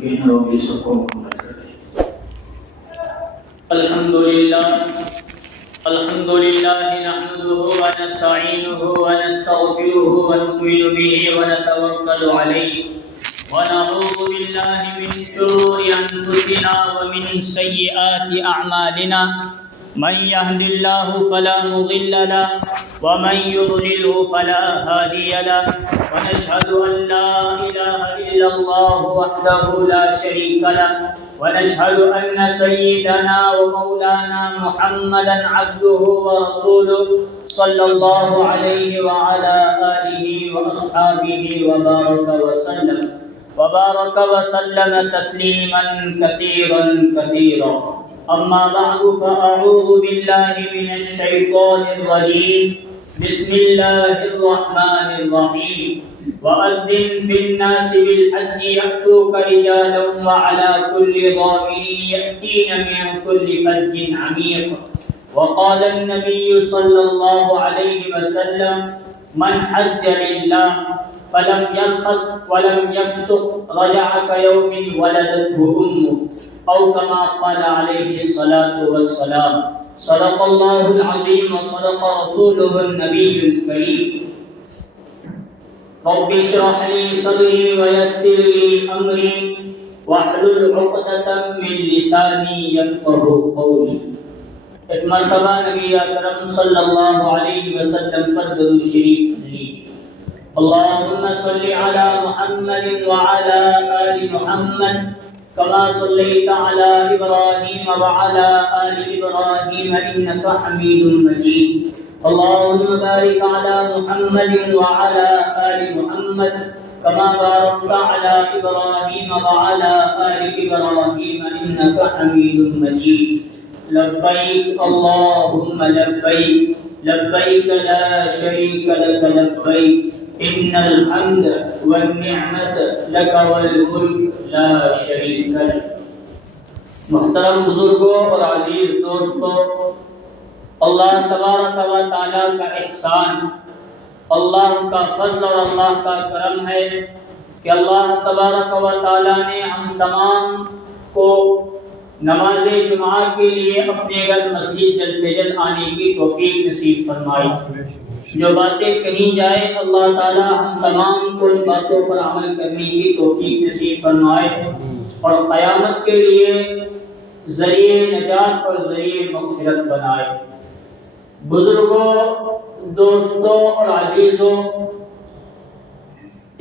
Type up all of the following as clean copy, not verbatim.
چکے ہیں اور یہ سب کو مکمل کر دیں۔ الحمدللہ نحمده ونستعینه ونستغفره ونؤمن به ونتوکل علیہ ونعوذ باللہ من شرور انفسنا ومن سیئات اعمالنا من يهد الله فلا مضل له ومن يضلل فلا هادي له ونشهد أن لا إله إلا الله وحده لا شريك له ونشهد أن سيدنا ومولانا محمدا عبده ورسوله صلى الله عليه وعلى آله وأصحابه وبارك وسلم تسليما كثيرا كثيرا أما بعد فأعوذ بالله من الشيطان الرجيم بسم الله الرحمن الرحيم وأذن في الناس بالحج يأتوك رجالا وعلى كل ضامر يأتين من كل فج عميق وقال النبي صلى الله عليه وسلم من حج لله فلم يرخص ولم يفسق رجع كيوم ولدته أمه أو كما قال عليه الصلاة والسلام صدق الله العظيم وصدق رسوله النبي الكريم رب اشرح لي صدري ويسر لي أمري واحلل عقدة من لساني يفقهوا قولي۔ ایک مرتبہ نبی اکرم صلی اللہ علیہ وسلم پر درود شریف لیجیے۔ اللهم صل على محمد وعلى آل محمد كما صليت على إبراهيم وعلى آل إبراهيم إنك حميد مجيد اللهم بارك على محمد وعلى آل محمد كما باركت على إبراهيم وعلى آل إبراهيم إنك حميد مجيد لبيك اللهم لبيك لبيك لا شريك لك لبيك إن الحمد والنعمة لك والملك لا شريك لك۔ محترم بزرگوں اور عزیز دوستوں، اللہ تبارک و تعالیٰ کا احسان، اللہ کا فضل اور اللہ کا کرم ہے کہ اللہ تبارک و تعالیٰ نے ہم تمام کو نماز جمعہ کے لیے اپنے گھر مسجد جلد سے جلد آنے کی توفیق نصیب فرمائی۔ جو باتیں کہی جائے اللہ تعالی ہم تمام کو ان باتوں پر عمل کرنے کی توفیق نصیب فرمائے اور قیامت کے لیے ذریعہ نجات اور ذریعہ مغفرت بنائے۔ بزرگوں، دوستوں اور عزیزوں،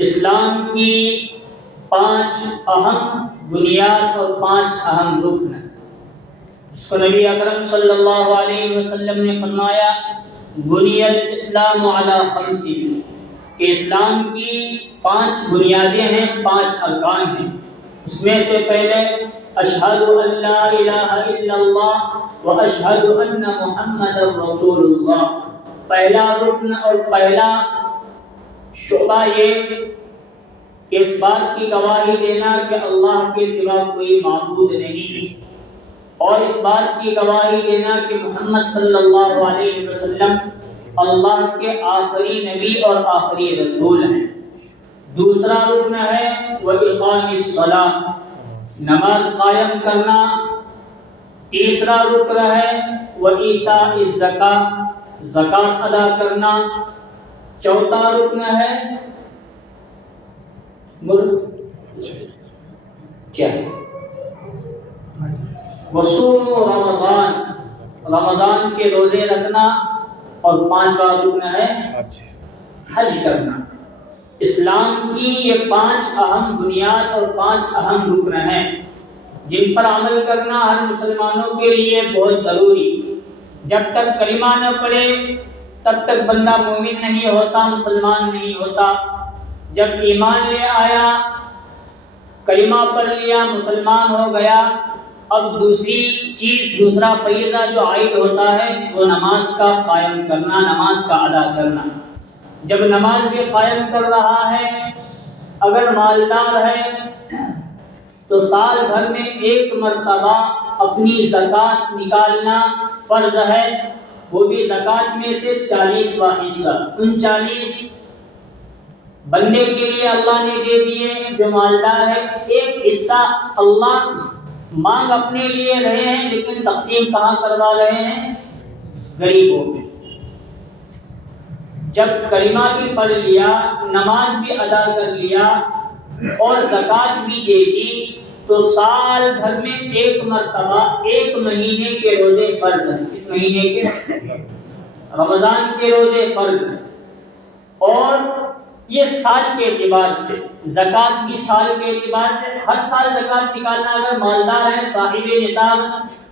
اسلام کی 5 اہم بنیاد اور 5 اہم رکن ہیں۔ اس کو نبی اکرم صلی اللہ علیہ وسلم نے فرمایا بنی الاسلام علی 5 کہ اسلام کی 5 بنیادیں ہیں، 5 ارکان ہیں۔ اس میں سے پہلے اشہد ان لا الہ الا اللہ واشہد ان محمد رسول اللہ، پہلا رکن اور پہلا شعبہ یہ کہ اس بات کی گواہی دینا کہ اللہ کے سوا کوئی معبود نہیں، اور اس بات کی گواہی دینا کہ محمد صلی اللہ علیہ وسلم اللہ کے آخری نبی اور آخری رسول ہیں۔ دوسرا رکن ہے وإقام الصلاۃ، نماز قائم کرنا۔ تیسرا رکن ہے وإیتاء الزکاۃ، زکوٰۃ ادا کرنا۔ چوتھا رکن ہے کیا ہے وصوم رمضان، رمضان کے روزے رکھنا۔ اور 5واں رکن ہے حج کرنا۔ اسلام کی یہ 5 اہم بنیاد اور 5 اہم رکن ہیں جن پر عمل کرنا ہر مسلمانوں کے لیے بہت ضروری۔ جب تک کلمہ نہ پڑھے تب تک بندہ مومن نہیں ہوتا، مسلمان نہیں ہوتا۔ جب ایمان لے آیا، کلمہ پڑھ لیا، مسلمان ہو گیا، اب دوسری چیز، دوسرا فریضہ جو عائد ہوتا ہے وہ نماز کا قائم کرنا، نماز کا ادا کرنا۔ جب نماز بھی قائم کر رہا ہے، اگر مالدار ہے تو سال بھر میں 1 مرتبہ اپنی زکوٰۃ نکالنا فرض ہے، وہ بھی زکوٰۃ میں سے 40واں حصہ، 39 بندے کے لیے اللہ نے دے دیے جو مالدار ہے، ایک حصہ اللہ مانگ اپنے لیے رہے ہیں لیکن تقسیم کہاں کروا رہے ہیں؟ غریبوں میں۔ جب کلمہ بھی پڑھ لیا، نماز بھی ادا کر لیا اور زکوٰۃ بھی دے دی تو سال بھر میں ایک مرتبہ ایک مہینے کے روزے فرض ہیں۔ اس مہینے کے رمضان کے روزے فرض ہیں، اور یہ سال کے اعتبار سے، زکوٰۃ بھی سال کے اعتبار سے ہر سال زکوٰۃ نکالنا، اگر مالدار ہیں صاحب نصاب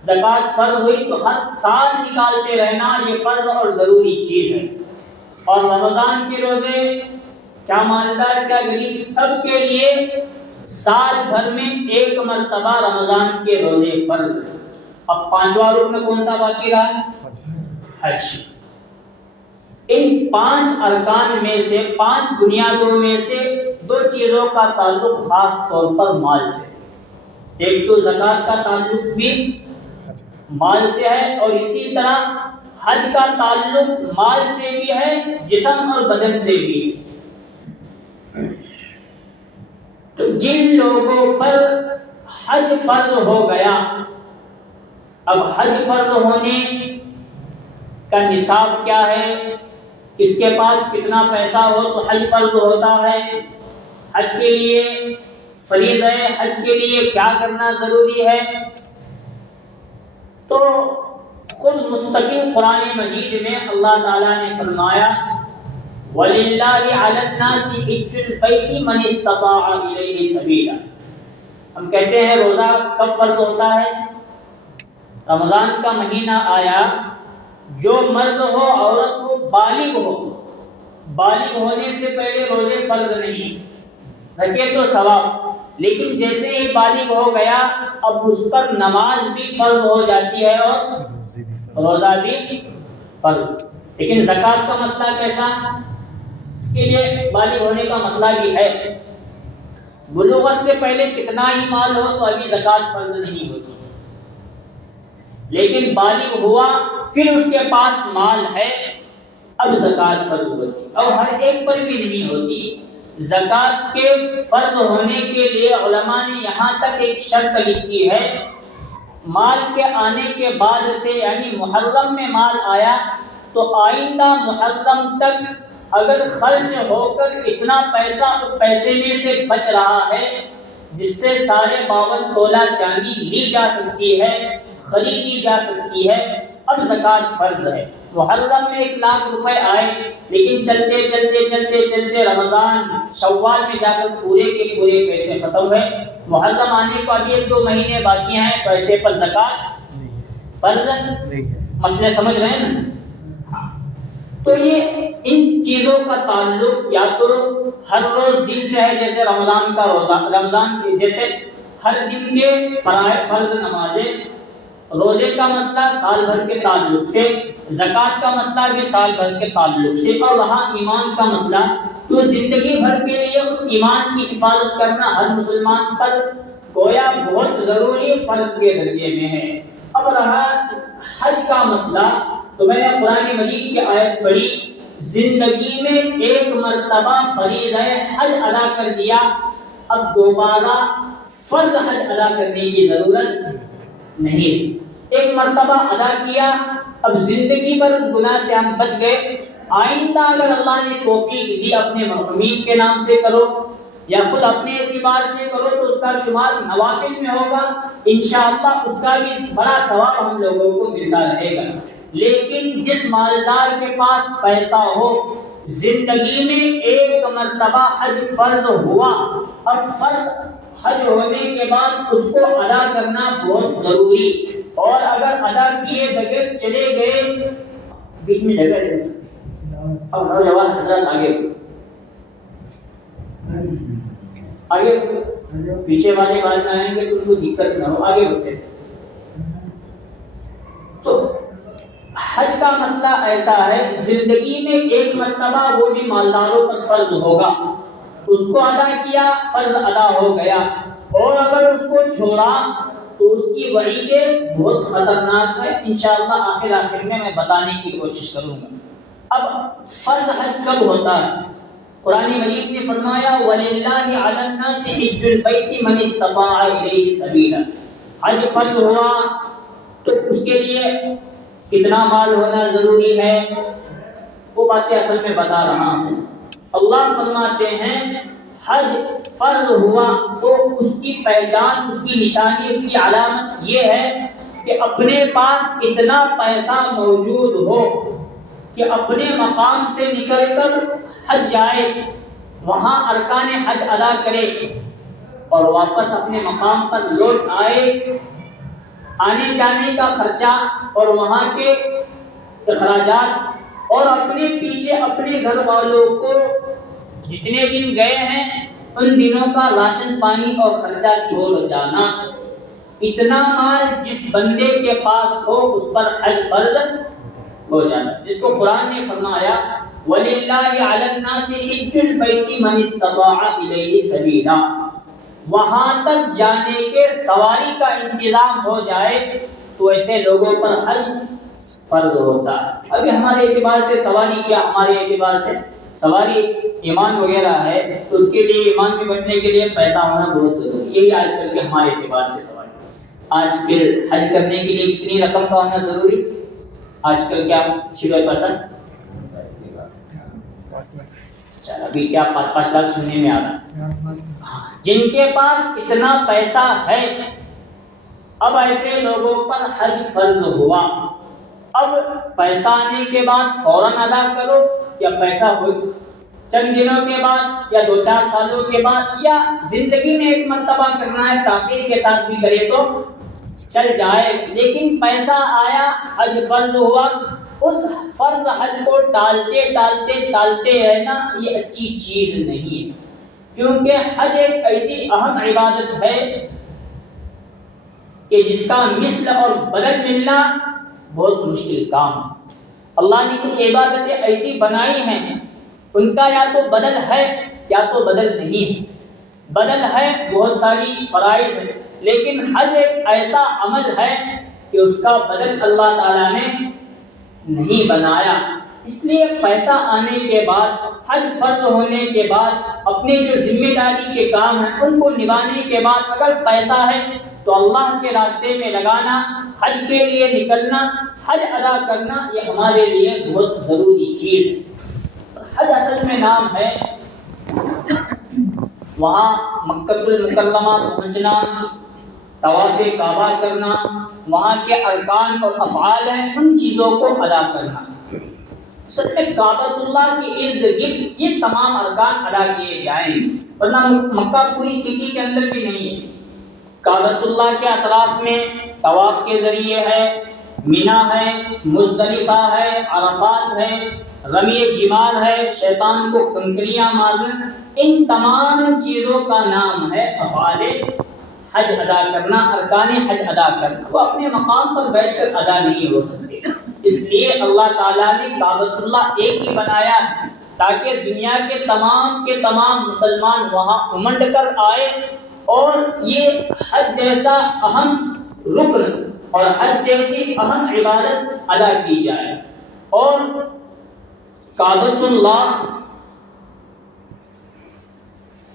زکوٰۃ فرض ہوئی تو ہر سال نکالتے رہنا یہ فرض اور ضروری چیز ہے۔ اور رمضان کے روزے کیا مالدار کیا غریب سب کے لیے سال بھر میں ایک مرتبہ رمضان کے روزے فرض۔ اب پانچواں رکن کون سا باقی رہا؟ حج۔ ان 5 ارکان میں سے 5 بنیادوں میں سے 2 چیزوں کا تعلق خاص طور پر مال سے، ایک تو زکوٰۃ کا تعلق بھی مال سے ہے، اور اسی طرح حج کا تعلق مال سے بھی ہے، جسم اور بدن سے بھی ہے۔ تو جن لوگوں پر حج فرض ہو گیا، اب حج فرض ہونے کا نصاب کیا ہے، کس کے پاس کتنا پیسہ ہو تو حج فرض ہوتا ہے، حج کے لیے فریض ہے، حج کے لیے کیا کرنا ضروری ہے، تو خود مستقل قرآن مجید میں اللہ تعالیٰ نے فرمایا وَلِلَّهِ عَلَى النَّاسِ حِجُّ الْبَيْتِ مَنِ اسْتَطَاعَ إِلَيْهِ سَبِيلًا۔ ہم کہتے ہیں روزہ کب فرض ہوتا ہے؟ رمضان کا مہینہ آیا، جو مرد ہو عورت ہو بالغ ہو، بالغ ہونے سے پہلے روزے فرض نہیں، رکھے تو ثواب، لیکن جیسے ہی بالغ ہو گیا اب اس پر نماز بھی فرض ہو جاتی ہے اور روزہ بھی فرض۔ لیکن زکوٰۃ کا مسئلہ کیسا؟ اس کے لیے بالغ ہونے کا مسئلہ بھی ہے، بلوغت سے پہلے کتنا ہی مال ہو تو ابھی زکوٰۃ فرض نہیں ہوتی، لیکن بالغ ہوا پھر اس کے پاس مال ہے اب زکوٰۃ فرض ہوتی، اور ہر ایک پر بھی نہیں ہوتی۔ زکوٰۃ کے فرض ہونے کے لیے علماء نے یہاں تک ایک شرط لکھی ہے، مال کے آنے کے بعد سے، یعنی محرم میں مال آیا تو آئندہ محرم تک اگر خرچ ہو کر اتنا پیسہ اس پیسے میں سے بچ رہا ہے جس سے 52.5 تولہ چاندی لی جا سکتی ہے، خریدی جا سکتی ہے، اب زکوٰۃ فرض ہے۔ محرم میں 1 لاکھ روپے آئے، لیکن چلتے چلتے چلتے چلتے رمضان شوال میں جا کر پورے کے پورے پیسے ختم ہوئے، محرم آنے کو ابھی 1-2 مہینے باقی ہیں، پیسے پر زکوٰۃ فرض ہے۔ مسئلے سمجھ رہے ہیں نا؟ تو یہ ان چیزوں کا تعلق یا تو ہر روز دن سے ہے، جیسے رمضان کا روزہ، رمضان کے جیسے ہر دن کے فرائض فرض نمازیں، روزے کا مسئلہ سال بھر کے تعلق سے، زکوٰۃ کا مسئلہ بھی سال بھر کے تعلق سے، اور وہاں ایمان کا مسئلہ تو زندگی بھر کے لیے اس ایمان کی حفاظت کرنا ہر مسلمان پر گویا بہت ضروری فرض کے درجے میں ہے۔ اب رہا حج کا مسئلہ، تو میں نے قرآن مجید کی آیت پڑھی، زندگی میں ایک مرتبہ فریضہ حج ادا کر دیا، اب دوبارہ فرض حج ادا کرنے کی ضرورت نہیں، ایک مرتبہ ادا کیا، اب زندگی بھر اس گناہ سے ہم بچ گئے، آئندہ اگر اللہ نے توفیق دی اپنے مرحومین کے نام سے کرو یا خود اپنے اعتبار سے کرو تو اس کا شمار نوافل میں ہوگا، انشاءاللہ اس کا بھی بڑا ثواب ہم لوگوں کو ملتا رہے گا۔ لیکن جس مالدار کے پاس پیسہ ہو، زندگی میں ایک مرتبہ حج فرض ہوا، اور فرض حج ہونے کے بعد اس کو ادا کرنا بہت ضروری، اور اگر ادا کیے بغیر چلے گئے، بیچ میں جگہ دے سکتے اور نوجوان حضرات آگے پیچھے والے بعد میں آئیں گے تو ان کو دقت نہ ہو، آگے بڑھتے ہیں۔ تو حج کا مسئلہ ایسا ہے، زندگی میں ایک مرتبہ وہ بھی مالداروں پر فرض ہوگا، اس کو ادا کیا فرض ادا ہو گیا، اور اگر اس کو چھوڑا تو اس کی وعیدیں بہت خطرناک ہے، انشاءاللہ آخر میں میں بتانے کی کوشش کروں گا۔ اب فرض حج کب ہوتا ہے؟ قرآن مجید نے فرمایا وَلِلَّهِ عَلَى النَّاسِ حِجُّ الْبَيْتِ مَنِ اسْتَطَاعَ إِلَيْهِ سَبِيلًا، حج فرض ہوا تو اس کے لیے کتنا مال ہونا ضروری ہے، وہ باتیں اصل میں بتا رہا ہوں۔ اللہ فرماتے ہیں حج فرض ہوا تو اس کی پہچان، اس کی نشانی، اس کی علامت یہ ہے کہ اپنے پاس اتنا پیسہ موجود ہو کہ اپنے مقام سے نکل کر حج جائے، وہاں ارکان حج ادا کرے اور واپس اپنے مقام پر لوٹ آئے، آنے جانے کا خرچہ اور وہاں کے اخراجات اور اپنے پیچھے اپنے گھر والوں کو جتنے دن گئے ہیں ان دنوں کا راشن پانی اور خرچہ چھوڑ جانا، اتنا مال جس بندے کے پاس ہو اس پر حج فرض ہو جانا، جس کو قرآن نے فرمایا وَلِلَّهِ عَلَى النَّاسِ حِجُّ الْبَيْتِ مَنِ اسْتَطَاعَ إِلَيْهِ سَبِيلًا، وہاں تک جانے کے سواری کا انتظام ہو جائے تو ایسے لوگوں پر حج فرض ہوتا ہے۔ ابھی ہمارے اعتبار سے سواری کیا، ہمارے اعتبار سے سواری ایمان وغیرہ ہے تو اس کے لیے ایمان میں بننے کے لیے پیسہ ہونا بہت ضروری ہے، یہی آج کل کے ہمارے اعتبار سے سواری۔ آج پھر حج کرنے کے لیے کتنی رقم کا ہونا ضروری؟ آج کل کیا 60%؟ چل ابھی کیا 5 لاکھ سننے میں آ رہا ہے۔ جن کے پاس اتنا پیسہ ہے اب ایسے لوگوں پر حج فرض ہوا، اب پیسہ آنے کے بعد فوراً ادا کرو یا پیسہ ہو چند دنوں کے بعد یا 2-4 سالوں کے بعد یا زندگی میں ایک مرتبہ کرنا ہے، تاخیر کے ساتھ بھی کرے تو چل جائے، لیکن پیسہ آیا حج فرض ہوا، اس فرض حج کو ٹالتے رہنا یہ اچھی چیز نہیں ہے، کیونکہ حج ایک ایسی اہم عبادت ہے کہ جس کا مثل اور بدل ملنا بہت مشکل کام ہے۔ اللہ نے کچھ عبادتیں ایسی بنائی ہیں ان کا یا تو بدل ہے یا تو بدل نہیں ہے۔ بدل ہے بہت ساری فرائض ہے، لیکن حج ایک ایسا عمل ہے کہ اس کا بدل اللہ تعالیٰ نے نہیں بنایا، اس لیے پیسہ آنے کے بعد، حج فرض ہونے کے بعد، اپنے جو ذمہ داری کے کام ہیں ان کو نبھانے کے بعد اگر پیسہ ہے تو اللہ کے راستے میں لگانا، حج کے لیے نکلنا، حج ادا کرنا یہ ہمارے لیے بہت ضروری چیز ہے۔ حج اصل میں نام ہے وہاں مکہ المکرمہ پہنچنا، طواف کعبہ کرنا، وہاں کے ارکان اور افعال ہیں ان چیزوں کو ادا کرنا۔ اصل میں کعبۃ اللہ کے ارد گرد یہ تمام ارکان ادا کیے جائیں، ورنہ مکہ پوری سٹی کے اندر بھی نہیں ہے۔ کعبۃ اللہ کے اطراف میں طواف کے ذریعے ہے، مینا ہے، مزدلفہ ہے، عرفات ہے، رمی جمال ہے، شیطان کو کنکریاں مارنا، ان تمام چیزوں کا نام ہے افعال حج ادا کرنا، ارکان حج ادا کرنا۔ وہ اپنے مقام پر بیٹھ کر ادا نہیں ہو سکتے، اس لیے اللہ تعالیٰ نے کعبۃ اللہ ایک ہی بنایا ہے تاکہ دنیا کے تمام مسلمان وہاں امنڈ کر آئے اور یہ حج جیسا اہم رکن اور حج جیسی اہم عبادت ادا کی جائے۔ اور کعبۃ اللہ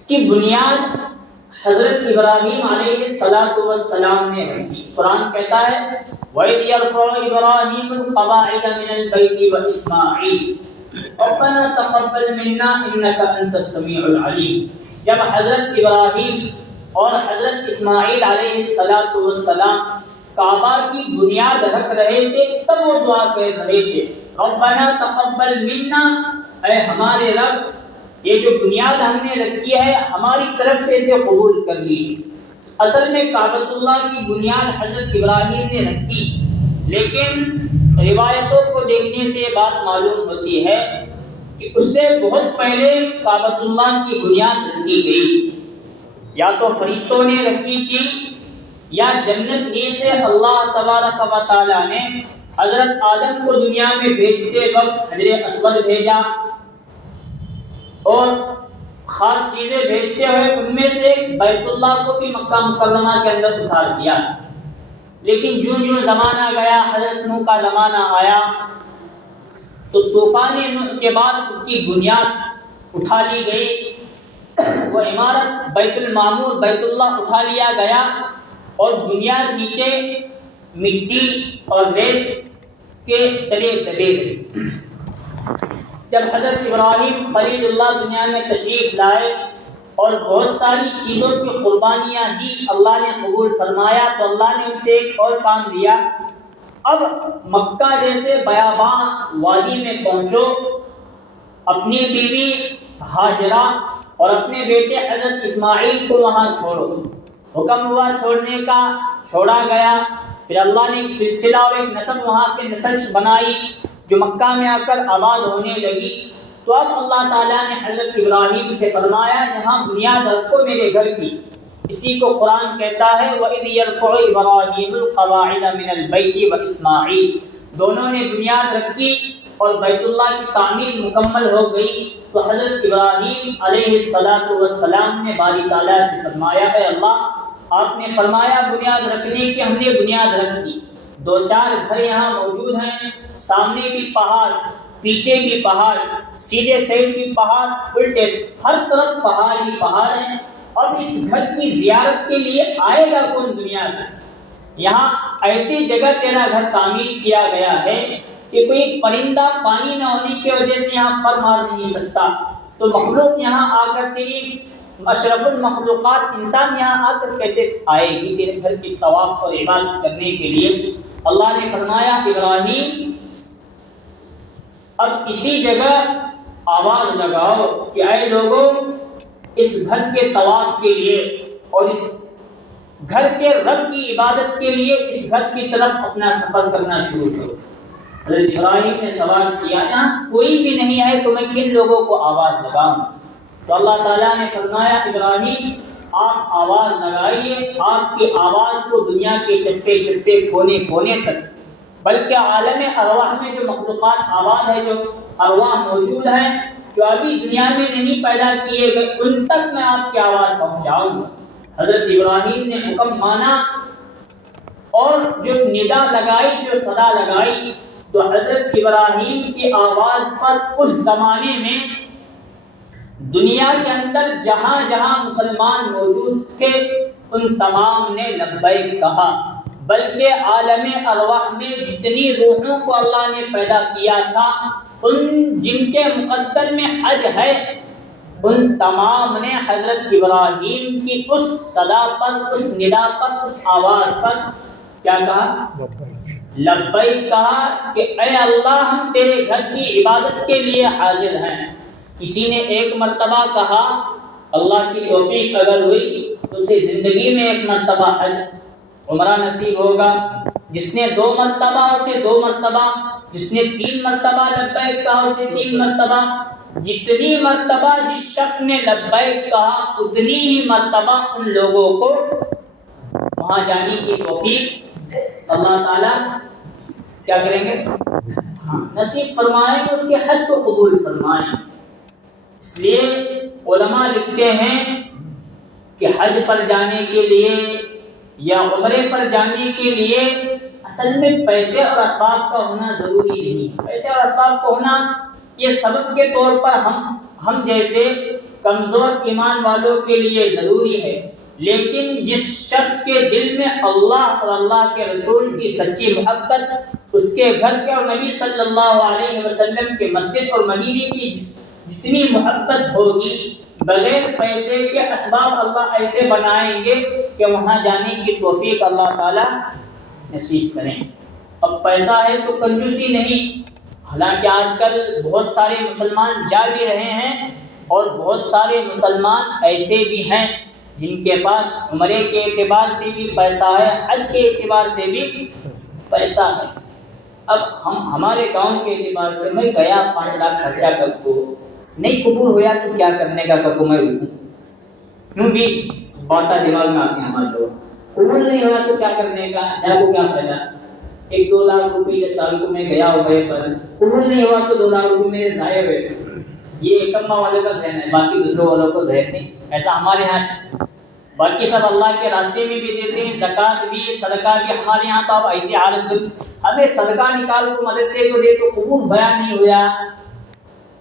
کی بنیاد حضرت ابراہیم علیہ السلام نے رکھی۔ قرآن کہتا ہے وَإِذْ يَرْفَعُ إِبْرَاهِيمُ الْقَوَاعِدَ مِنَ الْبَيْتِ وَإِسْمَاعِيلُ رَبَّنَا تَقَبَّلْ مِنَّا إِنَّكَ أَنْتَ السَّمِيعُ الْعَلِيمُ، جب حضرت ابراہیم اور حضرت اسماعیل علیہ السلام کعبہ کی بنیاد رکھ رہے تھے تب وہ دعا کر رہے تھے ربنا تقبل منا، اے ہمارے رب یہ جو بنیاد ہم نے رکھی ہے ہماری طرف سے اسے قبول کر لی۔ اصل میں کعبۃ اللہ کی بنیاد حضرت ابراہیم نے رکھی، لیکن روایتوں کو دیکھنے سے یہ بات معلوم ہوتی ہے کہ اس سے بہت پہلے کعبۃ اللہ کی بنیاد رکھی گئی، یا تو فرشتوں نے رکھی تھی یا جنت ہی سے اللہ تبارک و تعالیٰ نے حضرت آدم کو دنیا میں بھیجتے وقت حجر اسود بھیجا اور خاص چیزیں بھیجتے ہوئے ان میں سے بیت اللہ کو بھی مکہ مکرمہ کے اندر اتار دیا، لیکن جو زمانہ گیا، حضرت نوح کا زمانہ آیا تو طوفان نوح کے بعد اس کی بنیاد اٹھا لی گئی، وہ عمارت بیت المعمور بیت اللہ اٹھا لیا گیا اور بنیاد نیچے مٹی اور ریت کے تلے دبے گئی۔ جب حضرت ابراہیم خلیل اللہ دنیا میں تشریف لائے اور بہت ساری چیزوں کی قربانیاں دی، اللہ نے قبول فرمایا، تو اللہ نے ان سے ایک اور کام دیا، اب مکہ جیسے بیاباں وادی میں پہنچو، اپنی بیوی ہاجرہ اور اپنے بیٹے حضرت اسماعیل کو وہاں چھوڑو۔ حکم ہوا چھوڑنے کا، چھوڑا گیا۔ پھر اللہ نے ایک سلسلہ اور ایک نسل وہاں سے نسل بنائی جو مکہ میں آ کر آباد ہونے لگی۔ تو اب اللہ تعالیٰ نے حضرت ابراہیم سے فرمایا یہاں بنیاد رکھو میرے گھر کی۔ اسی کو قرآن کہتا ہے وَإِذْ يَرْفَعُ إِبْرَاهِيمُ الْقَوَاعِدَ مِنَ الْبَيْتِ وَإِسْمَاعِيلُ، دونوں نے بنیاد رکھی اور بیت اللہ کی تعمیر مکمل ہو گئی۔ تو حضرت ابراہیم علیہ السلام نے باری تعالیٰ سے فرمایا اے اللہ، آپ نے فرمایا بنیاد رکھنے کی، ہم نے بنیاد رکھ دی۔ 2-4 گھر یہاں موجود ہیں، سامنے بھی پہاڑ، پیچھے بھی پہاڑ، سیدھے سائڈ بھی پہاڑ، الٹے ہر طرف پہاڑ ہی پہاڑ ہیں۔ اب اس گھر کی زیارت کے لیے آئے گا کون دنیا سے؟ یہاں ایسی جگہ تیرا گھر تعمیر کیا گیا ہے کہ کوئی پرندہ پانی نہ ہونے کی وجہ سے یہاں پر مار نہیں سکتا، تو مخلوق یہاں آ کر تیری اشرف المخلوقات انسان یہاں آ کر کیسے آئے گی تیرے گھر کی طواف اور عبادت کرنے کے لیے؟ اللہ نے فرمایا ابراہیم اب اسی جگہ آواز لگاؤ کہ اے لوگوں، اس گھر کے طواف کے لیے اور اس گھر کے رب کی عبادت کے لیے اس گھر کی طرف اپنا سفر کرنا شروع کرو۔ حضرت ابراہیم نے سوال کیا یہاں کوئی بھی نہیں ہے تو میں کن لوگوں کو آواز لگاؤں؟ تو اللہ تعالیٰ نے فرمایا ابراہیم آپ آواز لگائیے، آپ کی آواز کو دنیا کے چپے چپے کونے کونے تک، بلکہ عالم ارواح میں جو مخلوقات آباد ہے، جو ارواح موجود ہیں جو ابھی دنیا میں نہیں پیدا کیے گئے، ان تک میں آپ کی آواز پہنچاؤں گا۔ حضرت ابراہیم نے حکم مانا اور جو ندا لگائی، جو صدا لگائی، تو حضرت ابراہیم کی آواز پر اس زمانے میں دنیا کے اندر جہاں جہاں مسلمان موجود تھے ان تمام نے لبیک کہا، بلکہ عالم ارواح میں جتنی روحوں کو اللہ نے پیدا کیا تھا، ان جن کے مقدر میں حج ہے، ان تمام نے حضرت ابراہیم کی اس صدا پر، اس ندا پر، اس آواز پر کیا کہا؟ لبیک کہا کہ اے اللہ ہم تیرے گھر کی عبادت کے لیے حاضر ہیں۔ کسی نے ایک مرتبہ کہا، اللہ کی توفیق اگر ہوئی تو اسے زندگی میں ایک مرتبہ حج عمرہ نصیب ہوگا، جس نے 2 مرتبہ اسے 2 مرتبہ، جس نے 3 مرتبہ لبیک کہا اسے 3 مرتبہ، جتنی مرتبہ جس شخص نے لبیک کہا اتنی ہی مرتبہ ان لوگوں کو وہاں جانے کی توفیق اللہ تعالیٰ کیا کریں گے؟ نصیب فرمائیں گے، اس کے حج کو قبول فرمائیں۔ اس لیے علماء لکھتے ہیں کہ حج پر جانے کے لیے یا عمرے پر جانے کے لیے اصل میں پیسے اور اسباب کا ہونا ضروری نہیں۔ پیسے اور اسباب کا ہونا یہ سبب کے طور پر ہم جیسے کمزور ایمان والوں کے لیے ضروری ہے، لیکن جس شخص کے دل میں اللہ اور اللہ کے رسول کی سچی محبت، اس کے گھر کے اور نبی صلی اللہ علیہ وسلم کے مسجد اور مدینے کی جتنی محبت ہوگی، بغیر پیسے کے اسباب اللہ ایسے بنائیں گے کہ وہاں جانے کی توفیق اللہ تعالیٰ نصیب کریں۔ اب پیسہ ہے تو کنجوسی نہیں، حالانکہ آج کل بہت سارے مسلمان جا بھی رہے ہیں اور بہت سارے مسلمان ایسے بھی ہیں جن کے پاس عمرے کے اعتبار سے بھی پیسہ ہے، حج کے اعتبار سے بھی پیسہ ہے۔ اب ہمارے گاؤں کے اعتبار سے میں گیا 5 لاکھ خرچہ کر کو نہیں قبول ہوا تو کیا کرنے کا کب میں رکوں، کیوں بھی باتیں دماغ میں آتی ہیں ہمارے لوگ، قبول نہیں ہوا تو کیا کرنے کا، جا کو کیا فائدہ، 1-2 لاکھ روپے جب تعلق میں گیا ہوئے پر قبول نہیں ہوا تو 2 لاکھ روپے میرے ضائع ہوئے۔ یہ ایک سمبا والے کا ذہن ہے، باقی دوسروں والوں کو ذہن نہیں، ایسا ہمارے یہاں باقی سب اللہ کے راستے میں بھی دیتے ہیں، زکوٰۃ بھی صدقہ بھی، ہمارے یہاں تو اب ایسی حالت ہمیں صدقہ نکال کو مدرسے کو دے تو قبول ہوا نہیں ہوا،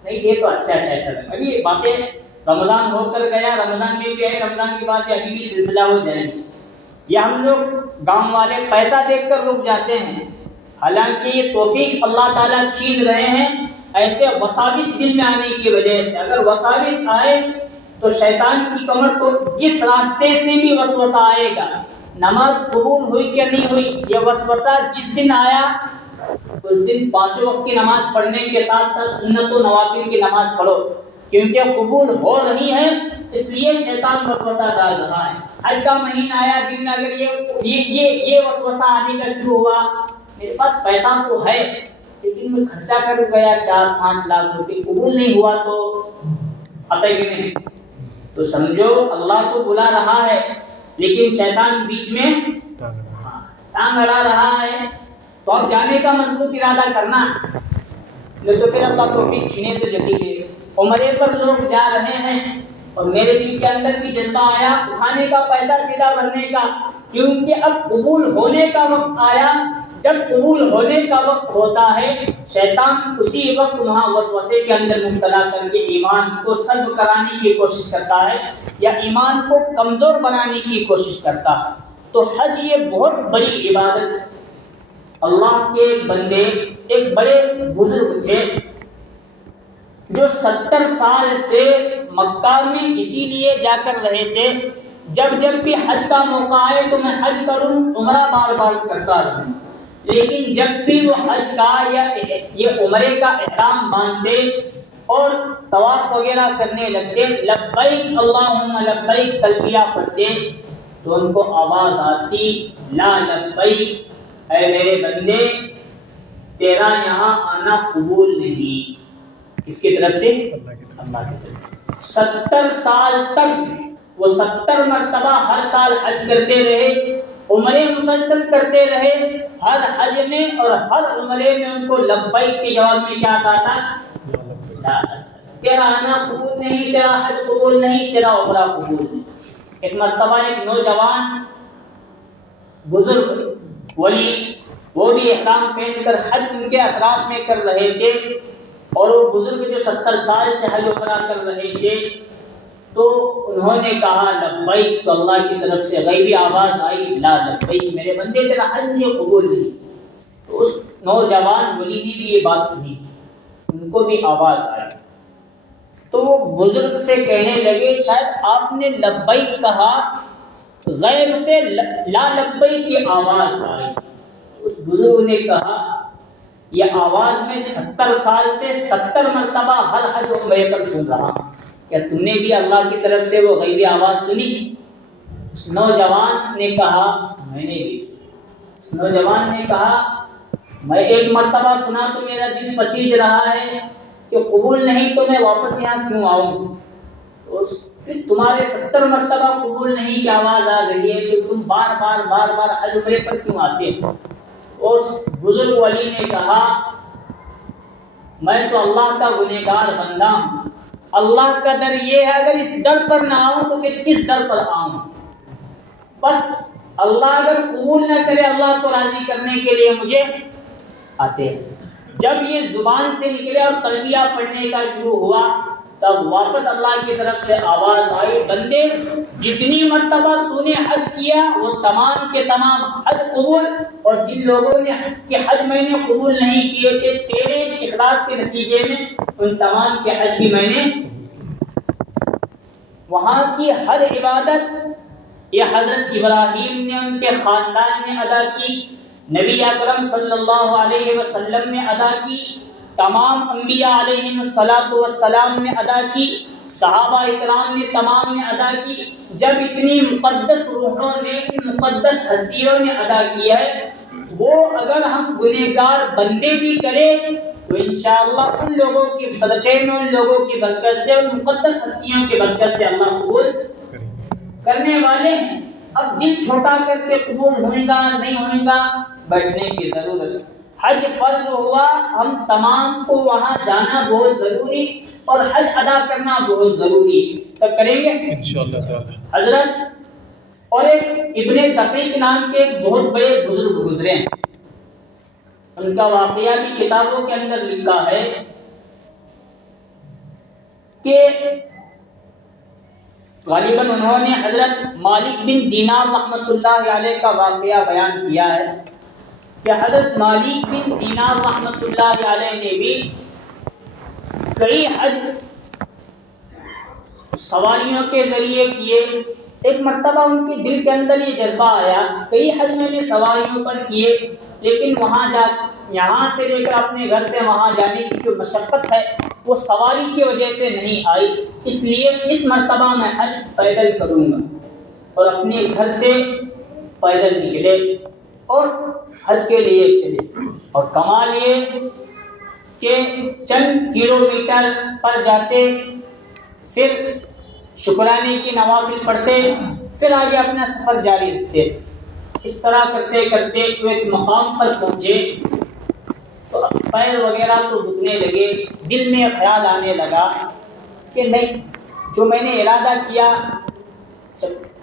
نہیں یہ تو اچھا ایسا لگا. ابھی باتیں رمضان ہو کر گیا, رمضان میں بھی ہے, رمضان کی باتیں ابھی بھی سلسلہ ہو جائے. یا ہم لوگ گاؤں والے پیسہ دیکھ کر رک جاتے ہیں, حالانکہ یہ توفیق اللہ تعالیٰ چھین رہے ہیں ایسے وساوس دل میں آنے کی وجہ سے. اگر وساوس آئے تو شیطان کی کمر کو جس راستے سے بھی وسوسہ آئے گا, نماز قبول ہوئی کیا نہیں ہوئی, یہ وسوسہ جس دن آیا اس دن 5 وقت کی نماز پڑھنے کے ساتھ ساتھ سنت و نوافل کی نماز پڑھو, کیونکہ قبول ہو رہی ہے اس لیے شیطان وسوسہ ڈال رہا ہے. حج کا مہینہ آیا, دل میں اگر یہ وسوسہ آنے کا شروع ہوا, میرے پاس پیسہ تو ہے لیکن میں خرچہ کر گیا 4-5 لاکھ روپے, قبول نہیں ہوا تو عطا کہ نہیں, تو سمجھو اللہ تو بلا رہا ہے لیکن شیطان بیچ میں ٹانگ اڑا رہا ہے. تو اب جانے کا مضبوط ارادہ کرنا, نہیں تو پھر اللہ توفیق چھینے تو جلدی دے. عمرے پر لوگ جا رہے ہیں اور میرے دل کے اندر بھی جذبہ آیا اٹھانے کا, پیسہ سیدھا بھرنے کا, کیونکہ اب قبول ہونے کا وقت آیا. جب قبول ہونے کا وقت ہوتا ہے شیطان اسی وقت وہاں وسوسے کے اندر مبتلا کر کے ایمان کو سلب کرانے کی کوشش کرتا ہے یا ایمان کو کمزور بنانے کی کوشش کرتا ہے. تو حج یہ بہت بڑی عبادت ہے. اللہ کے بندے ایک بڑے بزرگ تھے جو 70 سال سے مکہ میں اسی لیے جا کر رہے تھے جب بھی حج کا موقع آئے تو میں حج کروں, عمرہ بار بار کرتا رہوں. لیکن جب بھی وہ حج کا یا یہ عمرے کا احرام باندھتے اور طواف وغیرہ کرنے لگتے, لبیک اللہم لبیک تلبیہ پڑھتے, تو ان کو آواز آتی لا لبیک, اے میرے بندے تیرا یہاں آنا قبول نہیں. کس کی طرف سے؟ اللہ کی طرف. 70 سال تک وہ 70 مرتبہ ہر سال حج کرتے رہے, عمرے مسلسل کرتے رہے. ہر حج میں اور ہر عمرے میں ان کو لبیک کے جواب میں کیا آتا تھا؟ تیرا آنا قبول نہیں, تیرا حج قبول نہیں, تیرا عمرہ قبول نہیں. ایک مرتبہ ایک نوجوان بزرگ ولی, وہ بھی احرام پہن کر حج ان کے اطراف میں کر رہے تھے, اور وہ بزرگ جو 70 سال سے حج عمرہ کر رہے تھے, تو انہوں نے کہا لبیک, تو اللہ کی طرف سے غیبی آواز آئی لا لبیک, میرے بندے تیرا حج مجھے قبول نہیں. تو اس نوجوان ولی نے بھی یہ بات سنی, ان کو بھی آواز آئی, تو وہ بزرگ سے کہنے لگے شاید آپ نے لبیک کہا, غیر سے لا لبیک کی آواز آئی. اس بزرگ نے کہا یہ آواز میں 70 سال سے 70 مرتبہ ہر حج عمرے پر سن رہا, کیا تم نے بھی اللہ کی طرف سے وہ غیبی آواز سنی؟ اس نوجوان نے کہا میں نے بھی سنی. اس نوجوان نے کہا میں ایک مرتبہ سنا تو میرا دل پسیج رہا ہے کہ قبول نہیں تو میں واپس یہاں کیوں آؤں, تو تمہارے 70 مرتبہ قبول نہیں کی آواز آ رہی ہے تو تم بار بار حج عمرے پر کیوں آتے ہو؟ اس بزرگ ولی نے کہا میں تو اللہ کا گنہگار بندہ ہوں, اللہ کا در یہ ہے اگر اس در پر نہ آؤں تو پھر کس در پر آؤں؟ بس اللہ اگر قبول نہ کرے, اللہ کو راضی کرنے کے لیے مجھے آتے ہیں. جب یہ زبان سے نکلے اور تلبیہ پڑھنے کا شروع ہوا تب واپس اللہ کی طرف سے آواز آئی بندے جتنی مرتبہ تو نے حج کیا وہ تمام کے تمام حج قبول, اور جن لوگوں نے کہ حج میں نے قبول نہیں کیے تھے تیرے اخلاص کے نتیجے میں ان تمام کے حج بھی میں نے. وہاں کی ہر عبادت یہ حضرت ابراہیم نے ان کے خاندان نے ادا کی, نبی اکرم صلی اللہ علیہ وسلم نے ادا کی, تمام انبیاء علیہم السلام نے ادا کی, صحابہ اکرام نے تمام نے ادا کی. جب اتنی مقدس روحوں نے, مقدس ہستیوں نے ادا کیا ہے, وہ اگر ہم گنہگار بندے بھی کریں تو انشاءاللہ ان لوگوں کی صدقے میں, ان لوگوں کی برکت سے, ان مقدس ہستیوں کی برکت سے اللہ قبول کرنے والے ہیں. اب دل چھوٹا کر کے قبول ہوئے گا نہیں ہوئے گا بیٹھنے کی ضرورت. حج فرض ہوا, ہم تمام کو وہاں جانا بہت ضروری اور حج ادا کرنا بہت ضروری, سب کریں گے انشاءاللہ. حضرت اور ایک ابن دقیق نام کے ایک بہت بڑے بزرگ گزرے ہیں, ان کا واقعہ بھی کتابوں کے اندر لکھا ہے. کہ غالباً انہوں نے حضرت مالک بن دینار رحمۃ اللہ علیہ کا واقعہ بیان کیا ہے کہ حضرت مالک بن دینار رحمۃ اللہ علیہ نے بھی کئی حج سواریوں کے ذریعے کیے. ایک مرتبہ ان کے دل کے اندر یہ جذبہ آیا کئی حج میں نے سواریوں پر کیے لیکن یہاں سے لے کر اپنے گھر سے وہاں جانے کی جو مشقت ہے وہ سواری کی وجہ سے نہیں آئی, اس لیے اس مرتبہ میں حج پیدل کروں گا. اور اپنے گھر سے پیدل نکلے اور حج کے لیے چلے. اور کمال یہ کہ چند کلومیٹر پر جاتے پھر شکرانے کی نوافل پڑھتے پھر آگے اپنا سفر جاری رکھتے. اس طرح کرتے کرتے ایک مقام پر پہنچے تو پیر وغیرہ تو دکھنے لگے. دل میں خیال آنے لگا کہ نہیں, جو میں نے ارادہ کیا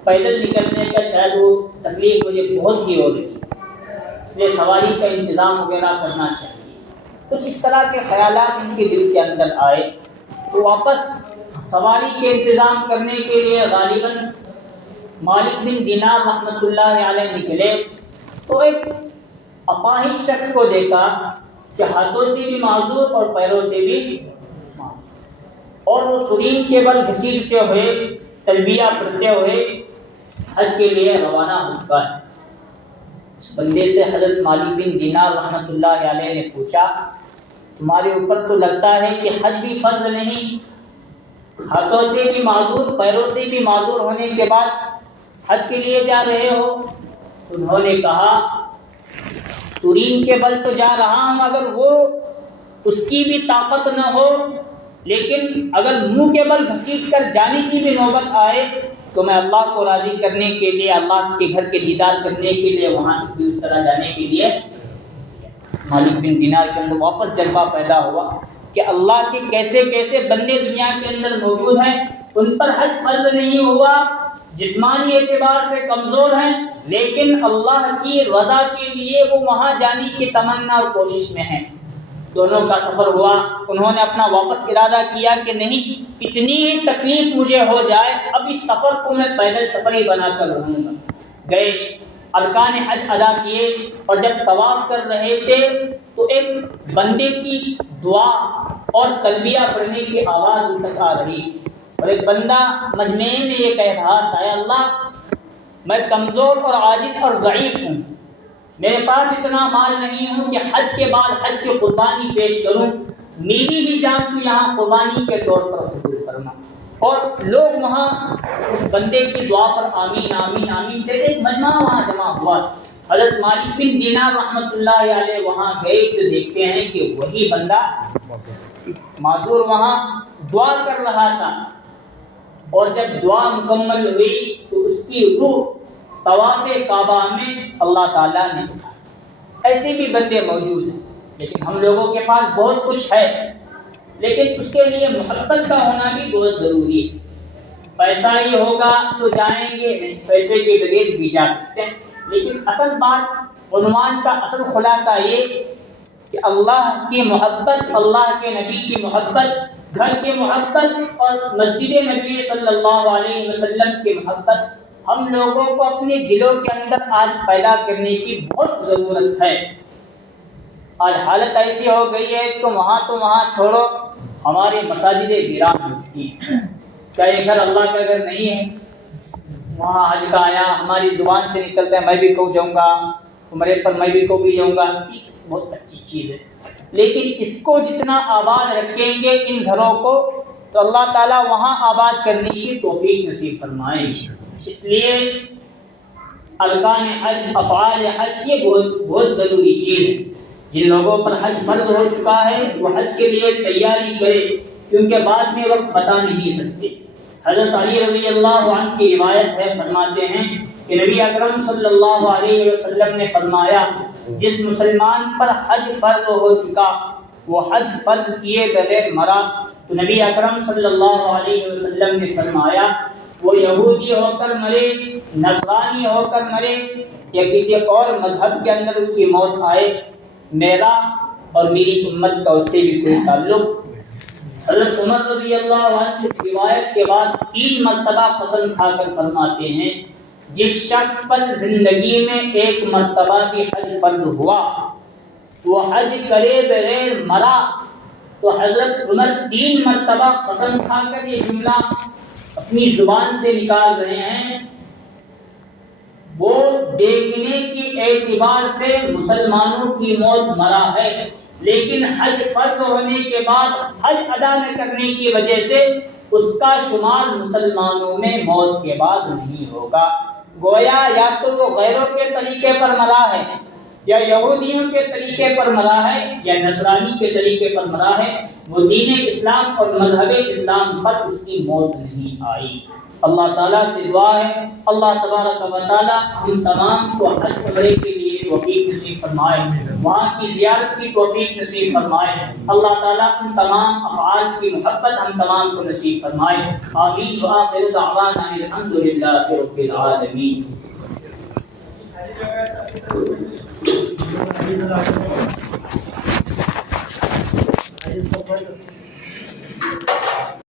پیدل نکلنے کا شاید وہ تکلیف مجھے بہت ہی ہو رہی, اس لیے سواری کا انتظام وغیرہ کرنا چاہیے. کچھ اس طرح کے خیالات ان کے دل کے اندر آئے تو واپس سواری کے انتظام کرنے کے لیے غالباً مالک بن دینار رحمۃ اللہ علیہ نکلے تو ایک اپاہج شخص کو دیکھا کہ ہاتھوں سے بھی معذور اور پیروں سے بھی معذور, اور وہ سرین کے بل گھسیٹتے ہوئے تلبیہ پڑھتے ہوئے حج کے لیے روانہ ہو چکا ہے. اس بندے سے حضرت مالک بن دینار رحمۃ اللہ علیہ نے پوچھا تمہارے اوپر تو لگتا ہے کہ حج بھی فرض نہیں, ہاتھوں سے بھی معذور پیروں سے بھی معذور ہونے کے بعد حج کے لیے جا رہے ہو؟ انہوں نے کہا سرین کے بل تو جا رہا ہوں اگر وہ اس کی بھی طاقت نہ ہو, لیکن اگر منہ کے بل گھسیٹ کر جانے کی بھی نوبت آئے تو میں اللہ کو راضی کرنے کے لیے اللہ کے گھر کے دیدار کرنے کے لیے وہاں بھی اس طرح جانے کے لیے. مالک بن دینار کے اندر واپس جذبہ پیدا ہوا کہ اللہ کے کیسے کیسے بندے دنیا کے اندر موجود ہیں, ان پر حج فرض نہیں ہوا, جسمانی اعتبار سے کمزور ہیں لیکن اللہ کی رضا کے لیے وہ وہاں جانے کی تمنا اور کوشش میں ہیں. دونوں کا سفر ہوا, انہوں نے اپنا واپس ارادہ کیا کہ نہیں کتنی ہی تکلیف مجھے ہو جائے اب اس سفر کو میں پیدل سفر ہی بنا کر رہوں گا. گئے, ارکان حج ادا کیے اور جب طواف کر رہے تھے تو ایک بندے کی دعا اور تلبیہ پڑھنے کی آواز ان تک آ رہی اور ایک بندہ مجمع میں یہ کہہ رہا تھا اے اللہ میں کمزور اور عاجز اور ضعیف ہوں, میرے پاس اتنا مال نہیں ہوں کہ حج کے بعد حج کی قربانی پیش کروں, میری ہی جان تو یہاں قربانی کے طور پر قبول فرما. اور لوگ وہاں اس بندے کی دعا پر آمین آمین آمین کہتے, ایک مجمع وہاں جمع ہوا. حضرت مالک بن دینار رحمۃ اللہ علیہ وہاں گئے تو دیکھتے ہیں کہ وہی بندہ معذور وہاں دعا کر رہا تھا, اور جب دعا مکمل ہوئی تو اس کی روح طواف کعبہ میں اللہ تعالیٰ نے اٹھا. ایسے بھی بندے موجود ہیں لیکن ہم لوگوں کے پاس بہت کچھ ہے لیکن اس کے لیے محبت کا ہونا بھی بہت ضروری ہے. پیسہ ہی ہوگا تو جائیں گے نہیں, پیسے کے بغیر بھی جا سکتے ہیں, لیکن اصل بات عنوان کا اصل خلاصہ یہ کہ اللہ کی محبت, اللہ کے نبی کی محبت, گھر کی محبت اور مسجد نبی صلی اللہ علیہ وسلم کی محبت ہم لوگوں کو اپنے دلوں کے اندر آج پیدا کرنے کی بہت ضرورت ہے. آج حالت ایسی ہو گئی ہے تو وہاں چھوڑو, ہمارے مساجد ویران ہو چکی ہیں. کیا یہ گھر اللہ کا گھر نہیں ہے؟ وہاں حج کا آیا ہماری زبان سے نکلتا ہے میں بھی کو جاؤں گا, عمرے پر میں بھی کو بھی جاؤں گا, بہت اچھی چیز ہے, لیکن اس کو جتنا آباد رکھیں گے ان گھروں کو تو اللہ تعالیٰ وہاں آباد کرنے کی توفیق نصیب فرمائے. اس لیے ارکان حج, افعال حج یہ بہت ضروری چیز ہے. جن لوگوں پر حج فرض ہو چکا ہے وہ حج کے لیے تیاری کرے کیونکہ بعد میں وقت بتا نہیں سکتے. حضرت علی رضی اللہ عنہ کی روایت ہے, فرماتے ہیں کہ نبی اکرم صلی اللہ علیہ وسلم نے فرمایا جس مسلمان پر حج فرض ہو چکا وہ حج فرض کیے بغیر مرا تو نبی اکرم صلی اللہ علیہ وسلم نے فرمایا وہ یہودی ہو کر مرے, نصرانی ہو کر مرے یا کسی اور مذہب کے اندر اس کی موت آئے, میرا اور میری امت کا اس سے بھی کوئی تعلق. حضرت عمر رضی اللہ عنہ اس روایت کے بعد 3 مرتبہ قسم کھا کر فرماتے ہیں جس شخص پر زندگی میں 1 مرتبہ بھی حج فرض ہوا وہ حج کرے بغیر مرا. تو حضرت عمر 3 مرتبہ قسم کھا کر یہ جملہ اپنی زبان سے نکال رہے ہیں. وہ دیکھنے کی اعتبار سے مسلمانوں کی موت مرا ہے, لیکن حج فرض ہونے کے بعد حج ادا نہ کرنے کی وجہ سے اس کا شمار مسلمانوں میں موت کے بعد نہیں ہوگا. گویا یا تو وہ غیروں کے طریقے پر مرا ہے, یا یہودیوں کے طریقے پر مرا ہے, یا نصرانی کے طریقے پر مرا ہے. وہ دین اسلام اور مذہب اسلام پر اس کی موت نہیں آئی. اللہ تعالیٰ سے دعا ہے اللہ تبارک و تعالیٰ ہم تمام کو حج عمرے کے لیے توفیق نصیب فرمائے, وہاں کی زیارت کی توفیق نصیب فرمائے. اللہ تعالیٰ ان تمام افعال کی محبت ہم تمام کو نصیب فرمائے. آمین. وآخر دعوانا الحمد للہ رب العالمین.